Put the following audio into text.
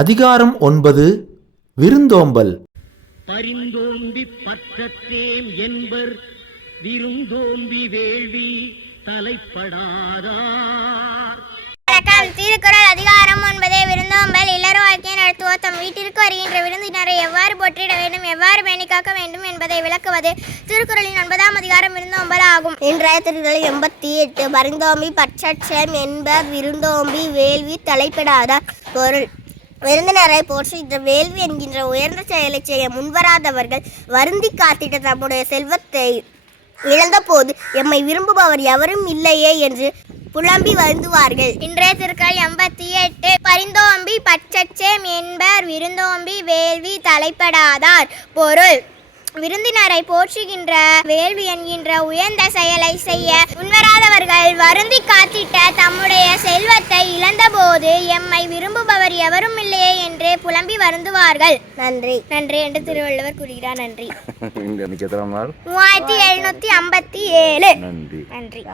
அதிகாரம் ஒன்பது விருந்தோம்பல். பரிந்தோம்பி பற்றத்தேம் என்பர் விருந்தோம்பி வேள்வி தலைப்படாதார். வணக்கம். திருக்குறள் அதிகாரம் ஒன்பதே விருந்தோம்பல். இல்லற வாழ்க்கையை நடத்துவோர் தம் வீட்டிற்கு வருகின்ற விருந்தினரை எவ்வாறு போற்றிட வேண்டும் எவ்வாறு பேணி காக்க வேண்டும் என்பதை விளக்குவது திருக்குறளின் ஒன்பதாம் அதிகாரம் விருந்தோம்பல் ஆகும். இன்றைய திருக்குறள் எண்பத்தி எட்டு பரிந்தோம்பி பற்றச்சம் என்ப விருந்தோம்பி வேள்வி தலைப்பிடாதார். பொருள். விருந்தினரை போற்றுகின்ற வேள்வி என்கின்ற உயர்ந்த செயலை செய்ய முன்வராதவர்கள் வருந்தி காத்திட்ட தம்முடைய செல்வத்தை இழந்தபோது எம்மை விரும்புபவர் எவரும் இல்லையே என்று புலம்பி வருந்துவார்கள். இன்றைய திருக்கள் எண்பத்தி எட்டு பரிந்தோம்பி பச்சச்சேம் என்பர் விருந்தோம்பி வேள்வி தலைப்படாதார் பொருள். விருந்தினரை போற்றுகின்ற வேள்வி என்கின்ற உயர்ந்த செயலை செய்ய முன்வராதவர்கள் வருந்தி காத்திட்ட தம்முடைய செல்வத்தை இழந்தபோது எம்மை விரும்ப விரும்புபவர் எவரும் இல்லையே என்று புலம்பி வருந்துவார்கள். நன்றி. நன்றி என்று திருவள்ளுவர் கூறுகிறார். நன்றி. மூவாயிரத்தி எழுநூத்தி ஐம்பத்தி ஏழு. நன்றி. நன்றி.